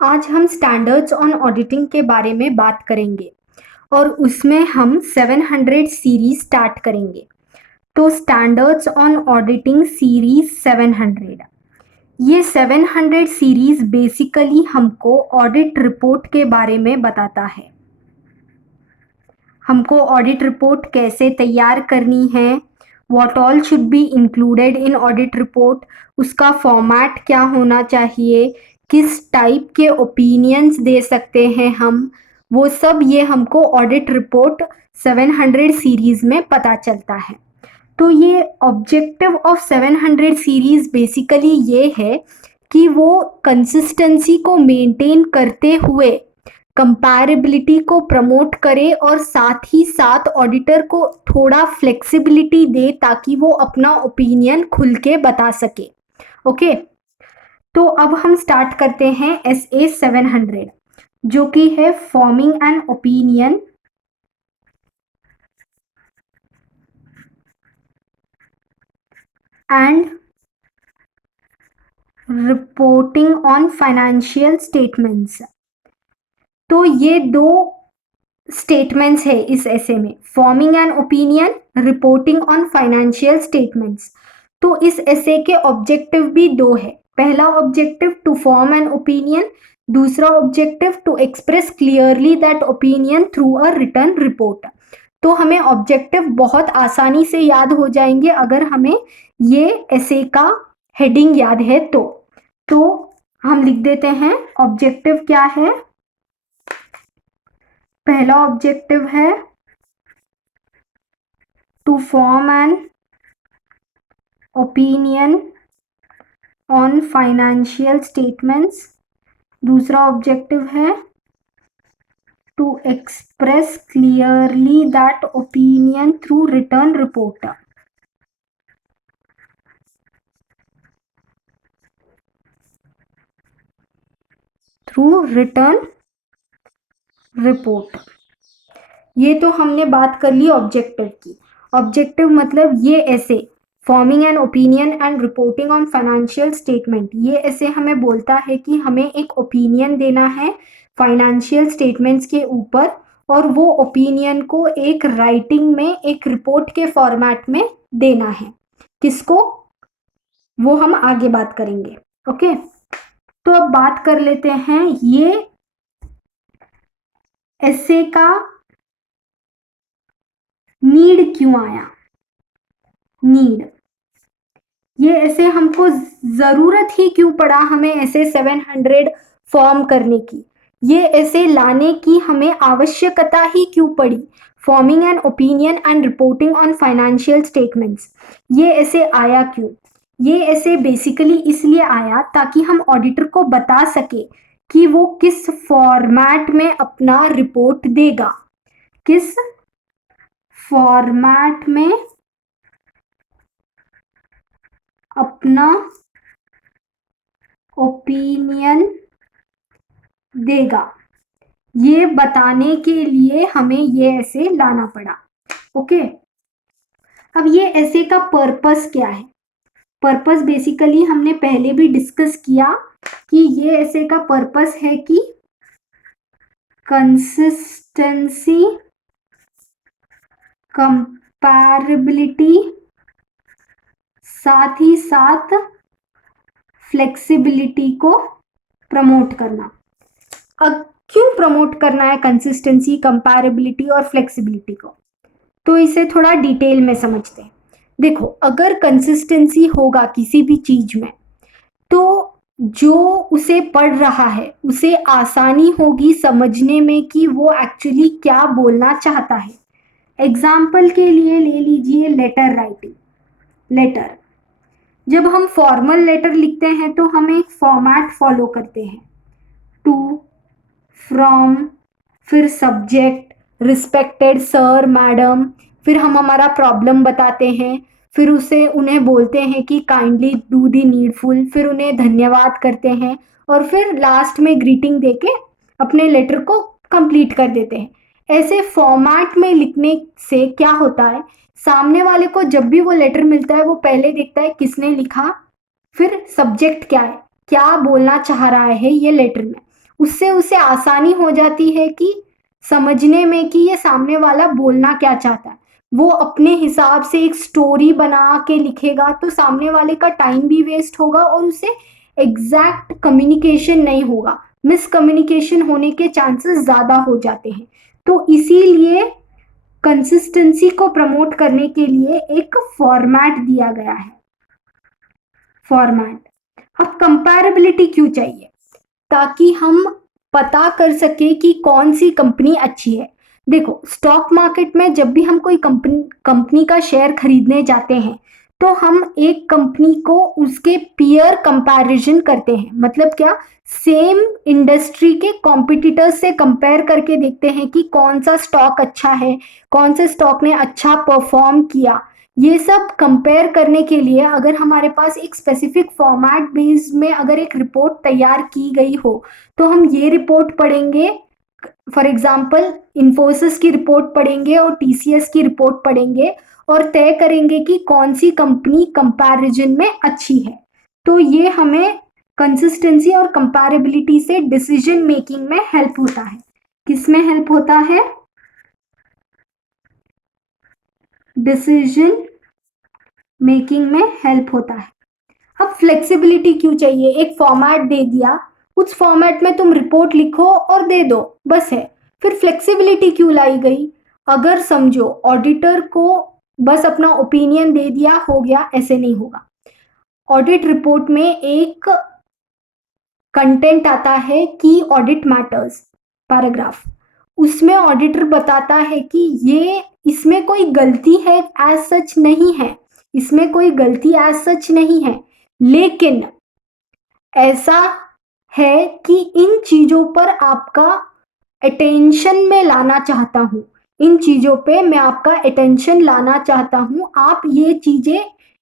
आज हम standards on auditing के बारे में बात करेंगे और उसमें हम 700 सीरीज स्टार्ट करेंगे। तो स्टैंडर्ड्स ऑन ऑडिटिंग सीरीज 700, ये 700 सीरीज बेसिकली हमको ऑडिट रिपोर्ट के बारे में बताता है। हमको ऑडिट रिपोर्ट कैसे तैयार करनी है, what all should be included in audit report, उसका फॉर्मेट क्या होना चाहिए, किस टाइप के ओपिनियंस दे सकते हैं हम, वो सब ये हमको ऑडिट रिपोर्ट 700 सीरीज में पता चलता है। तो ये ऑब्जेक्टिव ऑफ 700 सीरीज बेसिकली ये है कि वो कंसिस्टेंसी को मेंटेन करते हुए कंपैरेबिलिटी को प्रमोट करे और साथ ही साथ ऑडिटर को थोड़ा फ्लेक्सिबिलिटी दे ताकि वो अपना ओपिनियन खुल के बता सके। ओके, तो अब हम स्टार्ट करते हैं SA 700 जो कि है forming an opinion and reporting on financial statements. तो ये दो स्टेटमेंट्स है इस ऐसे में, forming an opinion, reporting on financial statements. तो इस ऐसे के ऑब्जेक्टिव भी दो है। पहला objective to form an opinion, दूसरा objective to express clearly that opinion through a written report. तो हमें ऑब्जेक्टिव बहुत आसानी से याद हो जाएंगे अगर हमें ये ऐसे का हेडिंग याद है तो हम लिख देते हैं ऑब्जेक्टिव क्या है। पहला ऑब्जेक्टिव है to form an opinion on financial statements, दूसरा ऑब्जेक्टिव है to express clearly that opinion through return report. Through return report, ये तो हमने बात कर ली ऑब्जेक्टिव की। ऑब्जेक्टिव मतलब ये ऐसे forming an opinion and reporting on financial statement, ये ऐसे हमें बोलता है कि हमें एक ओपिनियन देना है फाइनेंशियल स्टेटमेंट्स के ऊपर और वो ओपिनियन को एक राइटिंग में एक रिपोर्ट के फॉर्मेट में देना है। किसको, वो हम आगे बात करेंगे। ओके, तो अब बात कर लेते हैं ये ऐसे का नीड क्यों आया। नीड, ये ऐसे हमको जरूरत ही क्यों पड़ा हमें ऐसे 700 फॉर्म करने की, ये ऐसे लाने की हमें आवश्यकता ही क्यों पड़ी। Forming an opinion and reporting on financial statements, ये ऐसे आया क्यों। ये ऐसे बेसिकली इसलिए आया ताकि हम ऑडिटर को बता सके कि वो किस फॉर्मेट में अपना रिपोर्ट देगा, किस फॉर्मेट में अपना ओपिनियन देगा, ये बताने के लिए हमें ये ऐसे लाना पड़ा। ओके, अब ये ऐसे का पर्पस क्या है। पर्पस बेसिकली हमने पहले भी डिस्कस किया कि ये ऐसे का पर्पस है कि कंसिस्टेंसी, कंपैरेबिलिटी, साथ ही साथ फ्लेक्सिबिलिटी को प्रमोट करना। अब क्यों प्रमोट करना है कंसिस्टेंसी, कंपैरेबिलिटी और फ्लेक्सिबिलिटी को, तो इसे थोड़ा डिटेल में समझते हैं। देखो, अगर कंसिस्टेंसी होगा किसी भी चीज में तो जो उसे पढ़ रहा है उसे आसानी होगी समझने में कि वो एक्चुअली क्या बोलना चाहता है। एग्जाम्पल के लिए ले लीजिए लेटर राइटिंग। लेटर, जब हम फॉर्मल लेटर लिखते हैं तो हम एक फॉर्मेट फॉलो करते हैं, टू, फ्रॉम, फिर सब्जेक्ट, रिस्पेक्टेड सर मैडम, फिर हम हमारा प्रॉब्लम बताते हैं, फिर उसे उन्हें बोलते हैं कि काइंडली डू दी नीडफुल, फिर उन्हें धन्यवाद करते हैं और फिर लास्ट में ग्रीटिंग देके अपने लेटर को कंप्लीट कर देते हैं। ऐसे फॉर्मेट में लिखने से क्या होता है, सामने वाले को जब भी वो लेटर मिलता है वो पहले देखता है किसने लिखा, फिर सब्जेक्ट क्या है, क्या बोलना चाह रहा है ये लेटर में, उससे उसे आसानी हो जाती है कि समझने में कि ये सामने वाला बोलना क्या चाहता है। वो अपने हिसाब से एक स्टोरी बना के लिखेगा तो सामने वाले का टाइम भी वेस्ट होगा और उसे एग्जैक्ट कम्युनिकेशन नहीं होगा, मिसकम्युनिकेशन होने के चांसेस ज्यादा हो जाते हैं। तो इसीलिए कंसिस्टेंसी को प्रमोट करने के लिए एक फॉर्मेट दिया गया है। फॉर्मेट। अब कंपैरेबिलिटी क्यों चाहिए? ताकि हम पता कर सके कि कौन सी कंपनी अच्छी है। देखो, स्टॉक मार्केट में जब भी हम कोई कंपनी का शेयर खरीदने जाते हैं तो हम एक कंपनी को उसके पीयर कंपैरिजन करते हैं। मतलब क्या? सेम इंडस्ट्री के कॉम्पिटिटर्स से कंपेयर करके देखते हैं कि कौन सा स्टॉक अच्छा है, कौन से स्टॉक ने अच्छा परफॉर्म किया। ये सब कंपेयर करने के लिए अगर हमारे पास एक स्पेसिफिक फॉर्मेट बेस में अगर एक रिपोर्ट तैयार की गई हो तो हम ये रिपोर्ट पढ़ेंगे। फॉर एग्जाम्पल, इन्फोसिस की रिपोर्ट पढ़ेंगे और टीसीएस की रिपोर्ट पढ़ेंगे और तय करेंगे कि कौन सी कंपनी कंपैरिजन में अच्छी है। तो ये हमें कंसिस्टेंसी और कंपैरेबिलिटी से डिसीजन मेकिंग में हेल्प होता है। किस में हेल्प होता है? डिसीजन मेकिंग में हेल्प होता है। अब फ्लेक्सिबिलिटी क्यों चाहिए? एक फॉर्मेट दे दिया, उस फॉर्मेट में तुम रिपोर्ट लिखो और दे दो, बस है। फिर फ्लेक्सिबिलिटी क्यों लाई गई? अगर समझो ऑडिटर को बस अपना ओपिनियन दे दिया हो गया, ऐसे नहीं होगा। ऑडिट रिपोर्ट में एक कंटेंट आता है कि ऑडिट मैटर्स पैराग्राफ। उसमें ऑडिटर बताता है कि ये इसमें कोई गलती है एज सच नहीं है, इसमें कोई गलती एज सच नहीं है, लेकिन ऐसा है कि इन चीजों पर आपका अटेंशन में लाना चाहता हूं, इन चीजों पे मैं आपका अटेंशन लाना चाहता हूं, आप ये चीजें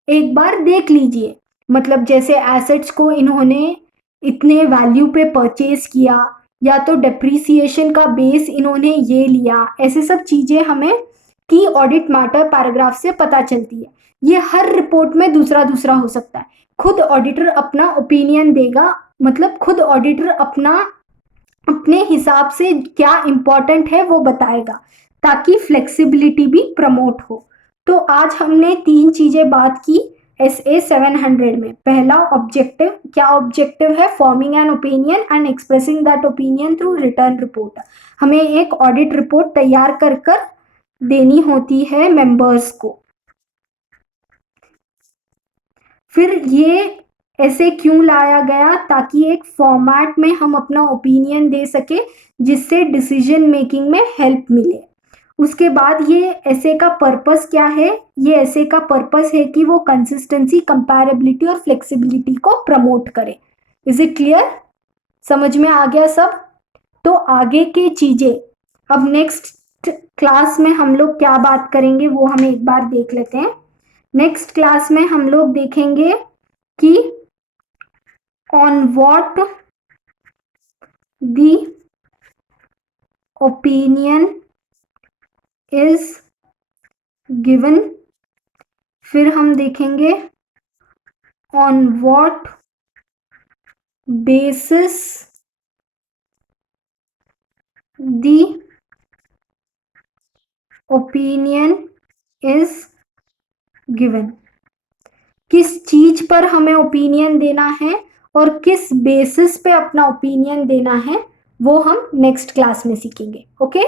एक बार देख लीजिए। मतलब जैसे एसेट्स को इन्होंने इतने वैल्यू पे परचेज किया, या तो डेप्रिसिएशन का बेस इन्होंने ये लिया, ऐसे सब चीजें हमें की ऑडिट मैटर पैराग्राफ से पता चलती है। ये हर रिपोर्ट में दूसरा दूसरा हो सकता है। खुद ऑडिटर अपना ओपिनियन देगा, मतलब खुद ऑडिटर अपना अपने हिसाब से क्या इंपॉर्टेंट है वो बताएगा, ताकि फ्लेक्सिबिलिटी भी प्रमोट हो। तो आज हमने 3 चीजें बात की SA 700 में। पहला ऑब्जेक्टिव, क्या ऑब्जेक्टिव है? Forming an opinion and expressing that opinion through return report. हमें एक ऑडिट रिपोर्ट तैयार कर कर देनी होती है मेंबर्स को। फिर ये ऐसे क्यों लाया गया? ताकि एक फॉर्मेट में हम अपना ओपिनियन दे सके जिससे डिसीजन मेकिंग में हेल्प मिले। उसके बाद ये ऐसे का पर्पस क्या है? ये ऐसे का पर्पस है कि वो कंसिस्टेंसी, कंपैरेबिलिटी और फ्लेक्सिबिलिटी को प्रमोट करे। Is it clear? समझ में आ गया सब? तो आगे की चीजें अब नेक्स्ट क्लास में हम लोग क्या बात करेंगे वो हम एक बार देख लेते हैं। नेक्स्ट क्लास में हम लोग देखेंगे कि on what the opinion is given। फिर हम देखेंगे on what basis the opinion is given। किस चीज पर हमें ओपिनियन देना है और किस बेसिस पे अपना ओपिनियन देना है वो हम नेक्स्ट क्लास में सीखेंगे। ओके।